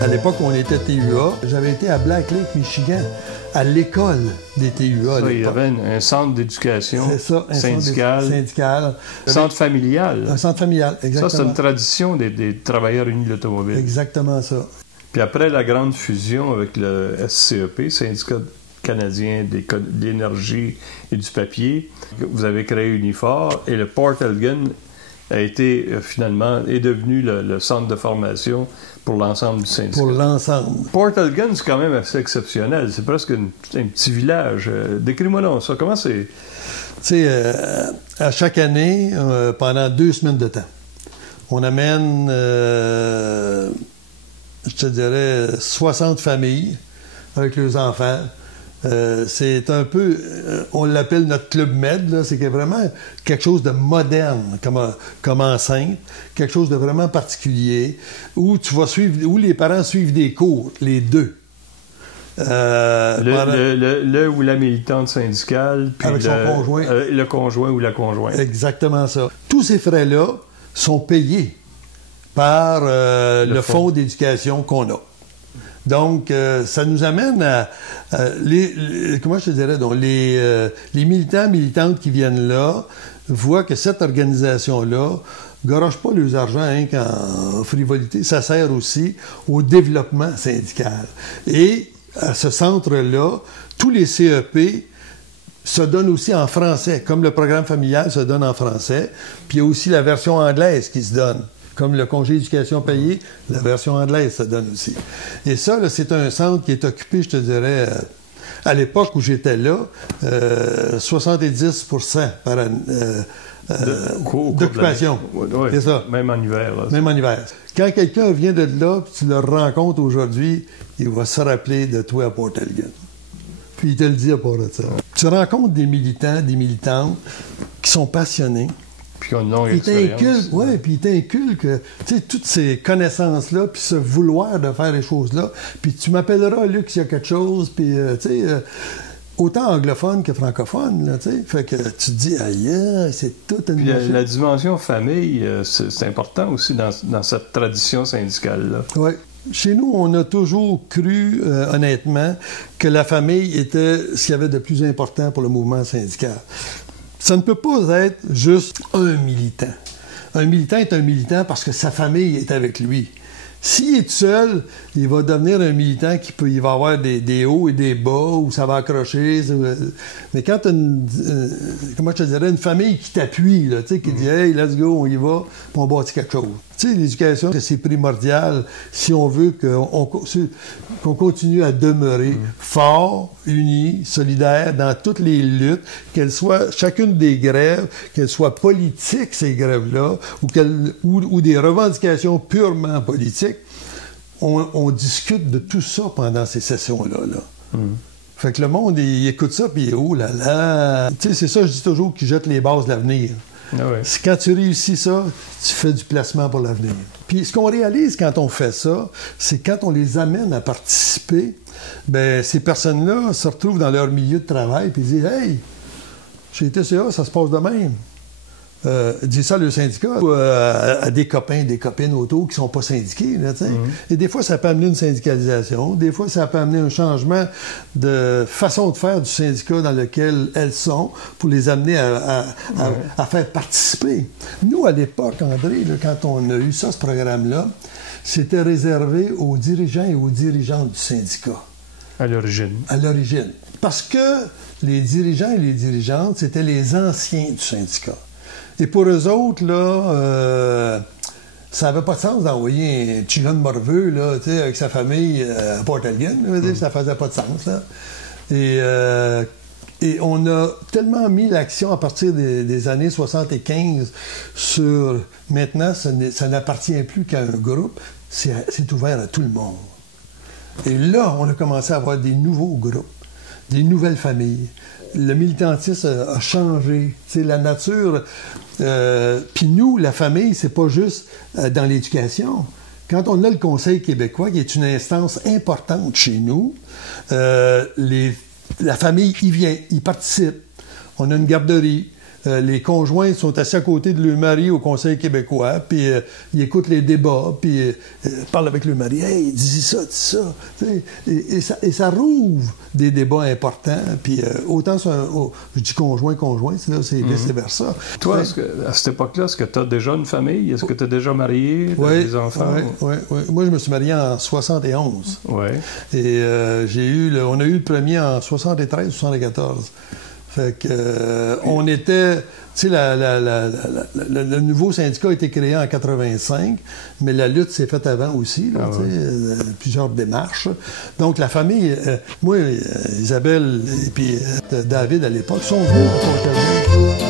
À l'époque où on était TUA, j'avais été à Black Lake, Michigan, à l'école des TUA. Ça, il y avait un centre d'éducation syndical, centre familial. Un centre familial, exactement. Ça, c'est une tradition des travailleurs unis de l'automobile. Exactement ça. Puis après la grande fusion avec le SCEP, Syndicat canadien de l'énergie et du papier, vous avez créé Unifor et le Port Elgin a été finalement est devenu le centre de formation pour l'ensemble du syndicat. Pour l'ensemble. Port Elgin, c'est quand même assez exceptionnel. C'est presque un petit village. Décris-moi donc ça. Comment c'est? Tu sais, à chaque année, pendant 2 semaines de temps, on amène, je te dirais, 60 familles avec leurs enfants. C'est un peu, on l'appelle notre Club Med, là, c'est vraiment quelque chose de moderne comme enceinte, quelque chose de vraiment particulier, où tu vas suivre, où les parents suivent des cours, les deux. Le ou la militante syndicale, puis avec son conjoint. Le conjoint ou la conjointe. Exactement ça. Tous ces frais-là sont payés par le fonds d'éducation qu'on a. Donc, ça nous amène à comment je te dirais, donc les militants, militantes qui viennent là voient que cette organisation-là garoche pas leurs argent qu'en frivolité, ça sert aussi au développement syndical. Et à ce centre-là, tous les CEP se donnent aussi en français, comme le programme familial se donne en français, puis il y a aussi la version anglaise qui se donne. Comme le congé d'éducation payé, la version anglaise se donne aussi. Et ça, là, c'est un centre qui est occupé, je te dirais, à l'époque où j'étais là, 70% par année d'occupation. Oui, c'est ça. Même en hiver. Là, même en hiver. Quand quelqu'un vient de là, puis tu le rencontres aujourd'hui, il va se rappeler de toi à Port Elgin. Puis il te le dit à part de ça. Tu rencontres des militants, des militantes qui sont passionnés. Puis qu'on a une longue expérience. Oui, puis il t'inculque toutes ces connaissances-là, puis ce vouloir de faire les choses-là. Puis tu m'appelleras, Luc, s'il y a quelque chose, puis autant anglophone que francophone, là, tu sais. Fait que tu te dis, aïe, c'est toute une... Puis la dimension famille, c'est important aussi dans cette tradition syndicale-là. Oui. Chez nous, on a toujours cru, honnêtement, que la famille était ce qu'il y avait de plus important pour le mouvement syndical. Ça ne peut pas être juste un militant. Un militant est un militant parce que sa famille est avec lui. S'il est seul, il va devenir un militant il va avoir des hauts et des bas, où ça va accrocher. Mais quand tu as comment je te dirais, une famille qui t'appuie, là, qui dit « Hey, let's go, on y va, puis on bâtit quelque chose ». Tu sais, l'éducation, c'est primordial si on veut qu'on continue à demeurer fort, unis, solidaires dans toutes les luttes, qu'elles soient chacune des grèves, qu'elles soient politiques, ces grèves-là, ou des revendications purement politiques. On discute de tout ça pendant ces sessions-là. Là. Fait que le monde, il écoute ça, puis oh là là! Tu sais, c'est ça, je dis toujours, qu'ils jettent les bases de l'avenir. Ah ouais. Quand tu réussis ça, tu fais du placement pour l'avenir. Puis ce qu'on réalise quand on fait ça, c'est quand on les amène à participer, ben ces personnes-là se retrouvent dans leur milieu de travail, puis ils disent « Hey, chez TCA, ça se passe de même. » Dis ça à le syndicat ou à des copains, des copines autour qui ne sont pas syndiqués. Là, Et des fois, ça peut amener une syndicalisation. Des fois, ça peut amener un changement de façon de faire du syndicat dans lequel elles sont pour les amener à faire participer. Nous, à l'époque, André, là, quand on a eu ça, ce programme-là, c'était réservé aux dirigeants et aux dirigeantes du syndicat. À l'origine. À l'origine. Parce que les dirigeants et les dirigeantes, c'était les anciens du syndicat. Et pour eux autres, là, ça n'avait pas de sens d'envoyer un petit jeune morveux, là, avec sa famille à Port Elgin. Ça faisait pas de sens, là. Et on a tellement mis l'action à partir des années 75 sur... Maintenant, ça n'appartient plus qu'à un groupe. C'est ouvert à tout le monde. Et là, on a commencé à avoir des nouveaux groupes, des nouvelles familles. Le militantisme a changé. T'sais, la nature... Puis nous, la famille, c'est pas juste dans l'éducation. Quand on a le Conseil québécois, qui est une instance importante chez nous, la famille y vient, y participe. On a une garderie. les conjoints sont assis à côté de leur mari au Conseil québécois, puis ils écoutent les débats, puis parlent avec leur mari. « Hey, dis ça, dis ça. » Et ça rouvre des débats importants, puis autant je dis conjoint, c'est vice-versa. Toi, à cette époque-là, est-ce que tu as déjà une famille? Est-ce que tu es déjà marié? Oui, des enfants? Oui. Moi, je me suis marié en 71. Oui. Et on a eu le premier en 73, 74. Fait que on était, tu sais, le nouveau syndicat a été créé en 85, mais la lutte s'est faite avant aussi, là, plusieurs démarches. Donc la famille, moi, Isabelle et puis David à l'époque sont venus pour Port Elgin.